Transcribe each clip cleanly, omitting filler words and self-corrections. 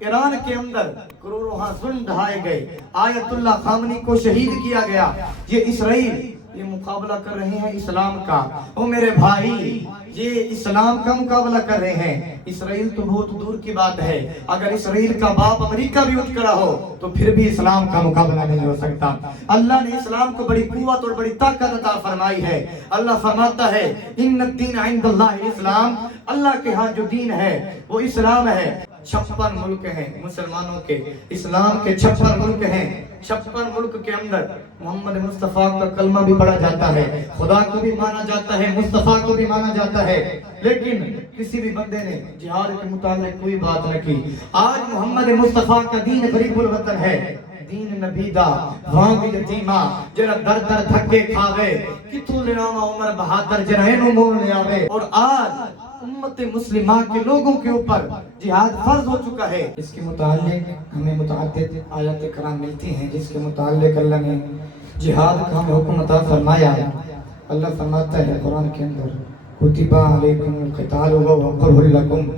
ایران کے اندر کروڑوں ظلم ڈھائے گئے، آیت اللہ خامنی کو شہید کیا گیا، یہ اسرائیل یہ مقابلہ کر رہے ہیں اسلام کا۔ او میرے بھائی، یہ اسلام کا مقابلہ کر رہے ہیں، اسرائیل تو بہت دور کی بات ہے، اگر اسرائیل کا باپ امریکہ بھی اٹھ کھڑا ہو تو پھر بھی اسلام کا مقابلہ نہیں ہو سکتا۔ اللہ نے اسلام کو بڑی قوت اور بڑی طاقت عطا فرمائی ہے۔ اللہ فرماتا ہے ان الدین عند اللہ الاسلام، اللہ کے ہاں جو دین ہے وہ اسلام ہے۔ 56 ملک ہیں مسلمانوں کے، اسلام کے 56 ملک ہیں۔ 56 ملک کے اندر محمد مصطفیٰ کا کلمہ بھی پڑھا جاتا ہے، خدا کو بھی مانا جاتا ہے، مصطفیٰ کو بھی مانا جاتا ہے، لیکن کسی بھی بندے نے جہاد کے متعلق کوئی بات نہ کی۔ آج محمد مصطفیٰ کا دین غریب الوطن ہے، دین نبی دا وہاں بھی یتیمہ جرا در در دھکے کھاوے، کتوں لیاواں عمر بہادر جرا اینوں مول لے آوے۔ اور آج امت مسلمہ کے لوگوں کے اوپر جہاد فرض ہو چکا ہے۔ اس کے متعلق ہمیں متعدد آیات کرام ملتی ہیں جس کے متعلق اللہ نے جہاد کا ہمیں حکم عطا فرمایا ہے۔ اللہ فرماتا ہے قرآن کے اندر کتب علیکم القتال وهو کرہ لکم،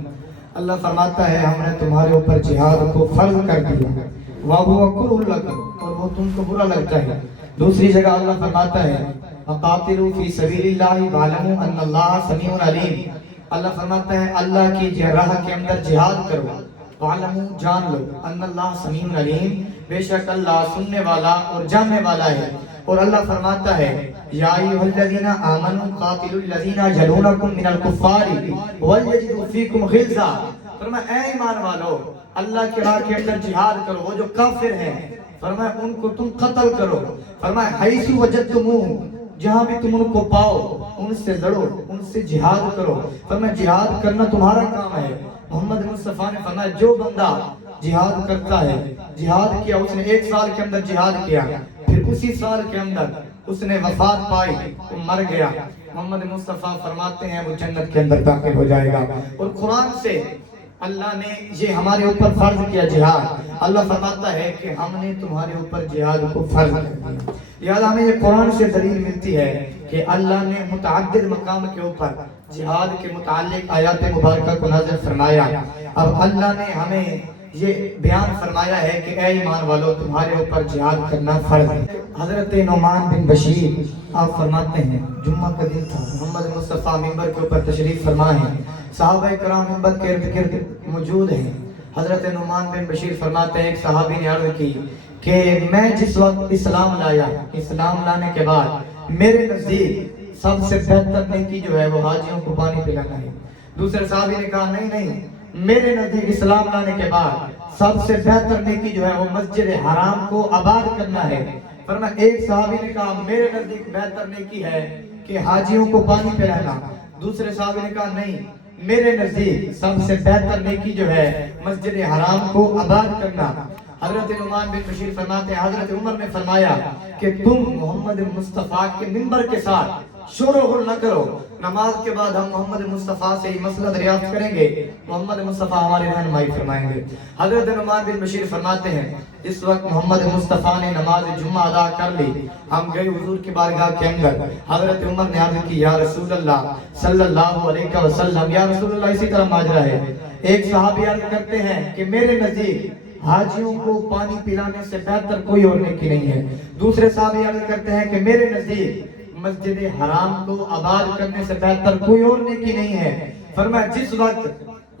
اللہ فرماتا ہے ہم نے تمہارے اوپر جہاد کو فرض کر دیا وهو کرہ لکم، اور وہ تم کو برا لگتا ہے۔ دوسری جگہ اللہ فرماتا ہے وقاتلوا فی سبیل اللہ واعلموا ان اللہ سمیع علیم، اللہ فرماتا ہے اللہ کی راہ کے اندر جہاد کرو، وعلمو جان لو ان اللہ سمیع علیم، بے شک اللہ سننے والا اور جاننے والا ہے۔ اور اللہ فرماتا ہے یا ایھا الذین آمنوا قاتلوا الذین یلونکم من الکفار ولیجدوا فیکم غلظہ، فرمایا اے ایمان والو اللہ کی راہ کے اندر جہاد کرو، وہ جو کافر ہیں فرمایا ان کو تم قتل کرو، فرمایا حیث وجدتموہ، جہاں بھی تم ان کو پاؤ ان سے لڑو، ان سے جہاد کرو، فرمایا جہاد کرنا تمہارا کام ہے۔ محمد مصطفیٰ نے فرمایا جو بندہ جہاد کرتا ہے، جہاد کیا اس نے 1 سال کے اندر جہاد کیا، پھر اسی سال کے اندر اس نے وفات پائی تو مر گیا، محمد مصطفیٰ فرماتے ہیں وہ جنت کے اندر داخل ہو جائے گا۔ اور قرآن سے اللہ نے یہ ہمارے اوپر فرض کیا جہاد، اللہ فرماتا ہے کہ ہم نے تمہارے اوپر جہاد کو فرض کر دیا۔ لہذا ہمیں یہ قرآن سے دلیل ملتی ہے کہ اللہ نے متعدد مقام کے اوپر جہاد کے متعلق آیات مبارکہ کو نازل فرمایا۔ اب اللہ نے ہمیں یہ بیان فرمایا ہے کہ اے ایمان والو تمہارے اوپر جہاد کرنا فرض ہے۔ حضرت نعمان بن بشیر آپ فرماتے ہیں جمعہ کا دن تھا، محمد مصطفیٰ منبر کے اوپر تشریف فرما ہے، صحابہ کرام منبر کے ارد گرد موجود ہیں۔ حضرت نعمان بن بشیر فرماتے ہیں ایک صحابی نے عرض کی کہ میں جس وقت اسلام لایا، اسلام لانے کے بعد میرے نزدیک سب سے بہتر نیکی جو ہے وہ حاجیوں کو پانی پلانا ہے۔ دوسرے صحابی نے کہا نہیں، میرے نزدیک اسلام لانے کے بعد سب سے بہتر نیکی جو ہے وہ مسجد حرام کو آباد کرنا ہے۔ فرمایا ایک صحابی نے کہا میرے نزدیک بہتر نیکی ہے کہ حاجیوں کو پانی پلانا، دوسرے صحابی نے کہا نہیں، میرے نزدیک سب سے بہتر نیکی جو ہے مسجد حرام کو آباد کرنا۔ حضرت نعمان بن بشیر فرماتے ہیں حضرت عمر نے فرمایا کہ تم محمد مصطفیٰ کے منبر کے ساتھ شور و غل نہ کرو، نماز کے بعد ہم محمد مصطفیٰ سے ہی مسئلہ دریافت کریں گے، محمد مصطفیٰ ہماری رہنمائی فرمائیں گے۔ حضرت نعمان بن بشیر فرماتے ہیں اس وقت محمد مصطفیٰ نے نماز جمعہ ادا کر لی، ہم گئے حضور کی بارگاہ کے اندر، حضرت عمر نے عرض کی یا رسول اللہ صلی اللہ علیہ وسلم، یا رسول اللہ اسی طرح ماجرا ہے۔ ایک صحابی عرض کرتے ہیں کہ میرے نزدیک حاجیوں کو پانی پلانے سے بہتر کوئی اور نیکی نہیں ہے۔ دوسرے صحابی عرض کرتے ہیں کہ میرے نزدیک مسجد حرام کو آباد کرنے سے بہتر کوئی اور نیکی نہیں ہے۔ فرمایا جس وقت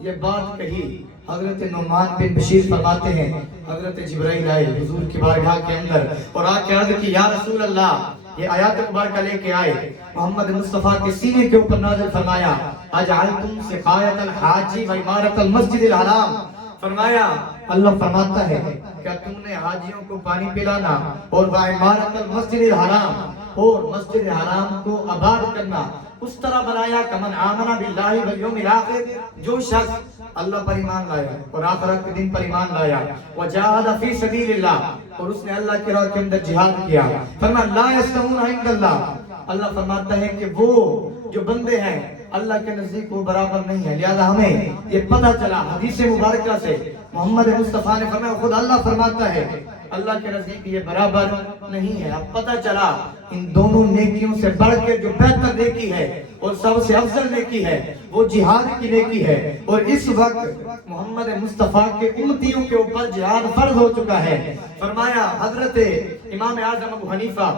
یہ بات کہی حضرت نعمان بن بشیر فرماتے ہیں حضرت جبرائیل آئے حضور کی بارگاہ کے اندر اور آ کے عرض کی یا رسول اللہ، یہ آیات مبارکہ لے کے آئے، محمد مصطفیٰ کے سینے کے اوپر نازل فرمایا اجعلتم سقایۃ الحاج و عمارۃ المسجد الحرام، فرمایا اللہ فرماتا ہے کیا تم نے حاجیوں کو پانی پلانا اور عمارت المسجد الحرام اور مسجد حرام کو آباد کرنا اس طرح بنایا کمن آمن باللہ والیوم الآخر، جو شخص اللہ پر ایمان لایا اور آخرت کے دن پر ایمان لایا، وجاہد فی سبیل اللہ، اور اس نے اللہ کی راہ کے اندر جہاد کیا، فرمایا لا یستوون عند اللہ، اللہ فرماتا ہے کہ وہ جو بندے ہیں اللہ کے نزدیک وہ برابر نہیں ہے. لہذا ہمیں یہ پتہ چلا حدیث مبارکہ سے محمد مصطفیٰ نے فرمایا, خود اللہ فرماتا ہے اللہ کے نزدیک یہ برابر نہیں ہے. اب پتہ چلا ان دونوں نیکیوں سے بڑھ کے جو بہتر نیکی ہے اور سب سے افضل نیکی ہے وہ جہاد کی نیکی ہے. اور اس وقت محمد مصطفیٰ کے امتیوں کے اوپر جہاد فرض ہو چکا ہے. فرمایا حضرت امام اعظم ابو حنیفہ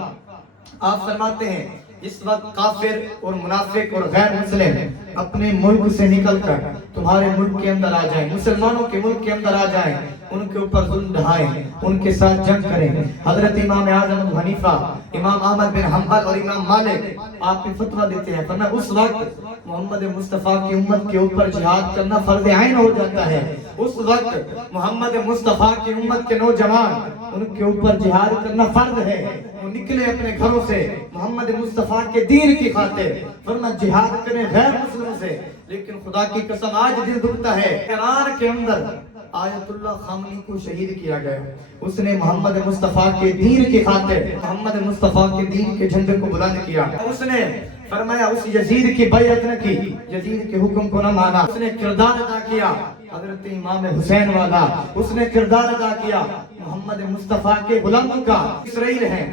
آپ فرماتے ہیں اس وقت کافر اور منافق اور غیر مسلم اپنے ملک سے نکل کر تمہارے ملک کے اندر آ جائیں, مسلمانوں کے ملک کے اندر آ جائیں, ان کے اوپر ظلم ڈھائیں, ان کے ساتھ جنگ کریں. حضرت امام اعظم ابو حنیفہ, امام احمد بن حنبل اور امام مالک آپ کو فتویٰ دیتے ہیں. فرمایا اس وقت محمد مصطفیٰ کی امت کے اوپر جہاد کرنا فرض عین ہو جاتا ہے. اس وقت محمد مصطفیٰ کی امت کے نوجوان ان کے اوپر جہاد کرنا فرض ہے. وہ نکلے اپنے گھروں سے محمد مصطفیٰ کے دین کی خاطر, فرمایا جہاد کریں غیر مسلموں سے. لیکن خدا کی قسم آج دل دکھتا ہے, ایران کے اندر آیت اللہ خامنی کو شہید کیا گیا. اس نے محمد مصطفیٰ کے دین کی خاطر محمد مصطفیٰ کے دین کے جھنڈے کو بلند کیا. اس نے فرمایا اس یزید کی بیعت نہ کی, یزید کے حکم کو نہ مانا. اس نے کردار ادا کیا حضرت امام حسین والا, اس نے کردار ادا کیا محمد مصطفیٰ کے غلاموں کا. اسرائیل ہیں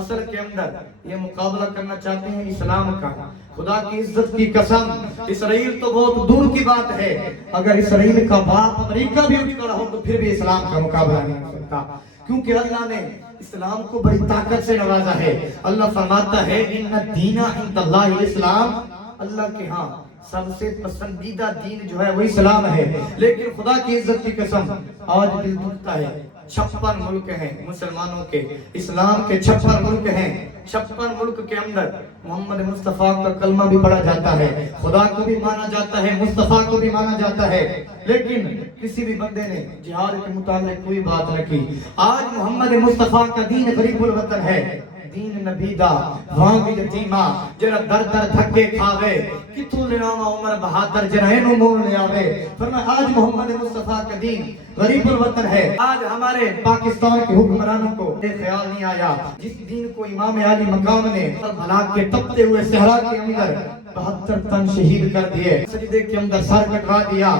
اصل کے اندر یہ مقابلہ کرنا چاہتے ہیں اسلام کا. خدا کی عزت کی قسم اسرائیل تو بہت دور کی بات ہے, اگر اسرائیل کا باپ امریکہ بھی اٹھ کر ہو تو پھر بھی اسلام کا مقابلہ نہیں ہو سکتا, کیونکہ اللہ نے اسلام کو بڑی طاقت سے نوازا ہے. اللہ فرماتا ہے ان الدین عند اللہ الاسلام, اللہ کے ہاں سب سے پسندیدہ دین جو ہے وہ اسلام ہے. لیکن خدا کی عزت کی قسم آج دل دکھتا ہے 56 ملک ہیں مسلمانوں کے, اسلام کے 56 ملک ہیں. 56 ملک کے اندر محمد مصطفیٰ کا کلمہ بھی پڑھا جاتا ہے, خدا کو بھی مانا جاتا ہے, مصطفیٰ کو بھی مانا جاتا ہے, لیکن کسی بھی بندے نے جہاد کے متعلق کوئی بات نہ کی. آج محمد مصطفیٰ کا دین غریب الوطن ہے, دین نبی دا وانگ یتیما جرا در در دھکے کھاوے, کتوں لے آوا عمر بہادر جرا اینو مول لے آوے. فرمایا آج محمد مصطفیٰ کا دین غریب الوطن ہے. آج ہمارے پاکستان کے حکمرانوں کو یہ خیال نہیں آیا جس دین کو امام علی مقام نے بھلاک کے تپتے ہوئے صحرا کے اندر 72 تن شہید کر دیے, سجدے کے اندر سر کٹوا دیا.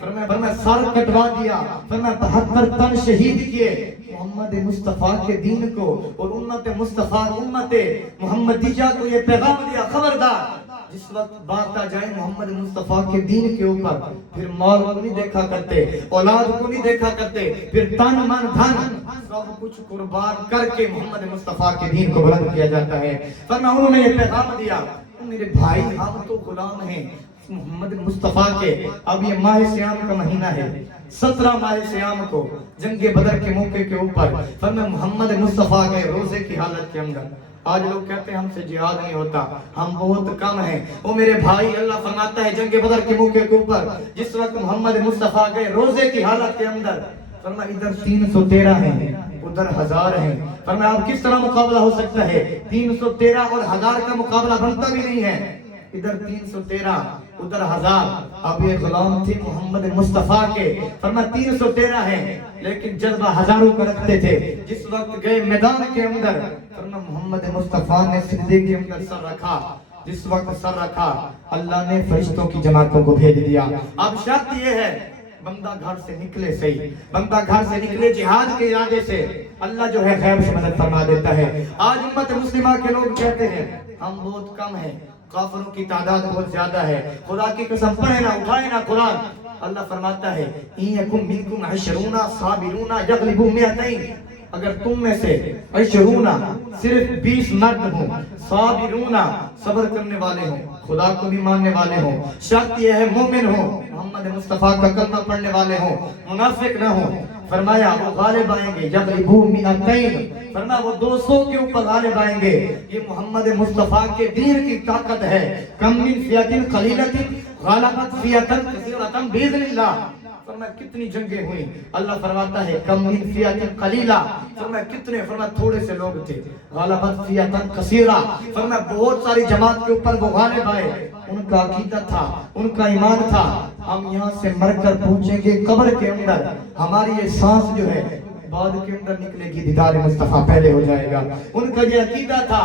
فرمایا سر کٹوا دیا, فرمایا 72 تن شہید کیے محمد مصطفیٰ کے دین کو اور امت مصطفیٰ امت محمدیہ کو یہ پیغام دیا, خبردار جس وقت بات آ جائے محمد مصطفیٰ کے دین کے اوپر پھر مال کو نہیں دیکھا کرتے, اولاد کو نہیں دیکھا کرتے, پھر تن من دھن سب کچھ قربان کر کے محمد مصطفیٰ کے دین کو بلند کیا جاتا ہے. فرمایا انہوں نے یہ پیغام دیا میرے بھائی ہم تو غلام ہیں محمد مصطفیٰ کے. اب یہ ماہ سیام کا مہینہ ہے, 17 ماہ سیام کو جنگ بدر کے موقع کے اوپر فرمایا محمد مصطفیٰ گئے روزے کی حالت کے اندر. آج لوگ کہتے ہیں ہم سے جہاد نہیں ہوتا, ہم بہت کم ہیں. وہ میرے بھائی اللہ فرماتا ہے جنگ بدر کے موقع کے اوپر جس وقت محمد مصطفیٰ گئے روزے کی حالت کے اندر, فرمایا ادھر 313 ہیں ادھر 1000 ہیں. فرمایا اب کس طرح مقابلہ ہو سکتا ہے؟ 313 اور 1000 کا مقابلہ بنتا بھی نہیں ہے. ادھر 313 ادھر 1000. اب یہ غلام تھے محمد مصطفیٰ کے. فرمایا 313 ہیں لیکن جذبہ ہزاروں کا رکھتے تھے. جس وقت گئے میدان کے اندر فرمایا محمد مصطفیٰ نے سجدے کے اندر سر رکھا. جس وقت سر رکھا اللہ نے فرشتوں کی جماعتوں کو بھیج دیا. اب شرط یہ ہے بندہ گھر سے نکلے صحیح, بندہ گھر سے نکلے جہاد کے ارادے سے, اللہ جو ہے غیب سے مدد فرما دیتا ہے. آج امت مسلمہ کے لوگ کہتے ہیں ہم بہت کم ہیں, کافروں کی تعداد بہت زیادہ ہے. خدا کی قسم پڑھے نہ اٹھائے نہ قرآن. اللہ فرماتا ہے ان یکم منکم 20 صابرون یغلبوا 200. اگر تم میں سے 20 صرف 20 مرد ہوں, صابرون صبر کرنے والے ہوں, خدا کو بھی ماننے والے ہوں, شرط یہ ہے مومن ہوں, محمد مصطفیٰ کا کلمہ پڑھنے والے ہوں, منافق نہ ہوں. فرمایا وہ غالب آئیں گے یغلبوا 200. فرمایا وہ 200 کے اوپر غالب آئیں گے. یہ محمد مصطفیٰ کے دین کی طاقت ہے. کم من فئۃ قلیلۃ غلبت فئۃ کثیرۃ باذن اللہ. فرمایا کتنی جنگیں ہوئیں, اللہ فرماتا ہے کم من فئۃ قلیلہ. فرمایا کتنے, فرمایا تھوڑے سے لوگ تھے. غلبت فئۃ کثیرہ. فرمایا بہت ساری جماعت کے اوپر وہ غالب آئے. ان کا عقیدہ تھا, ان کا ایمان تھا ہم یہاں سے مر کر پہنچیں گے قبر کے اندر, ہماری یہ سانس جو ہے بعد کے اندر نکلے گی, دیدار مصطفیٰ پہلے ہو جائے گا. ان کا یہ عقیدہ تھا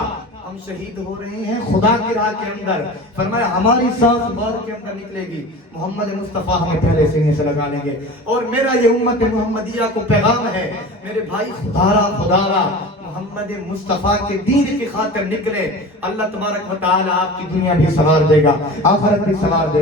ہم شہید ہو رہے ہیں خدا کی راہ کے اندر. فرمایا ہماری سانس بعد کے اندر نکلے گی محمد مصطفیٰ ہمیں پہلے سینے سے لگا لیں گے. اور میرا یہ امت محمدیہ کو پیغام ہے میرے بھائی خدا محمد مصطفیٰ کے دین کی خاطر نکلے. اللہ تبارک و تعالی آپ کی دنیا بھی سنوار دے گا آخرت بھی سنوار دے گا.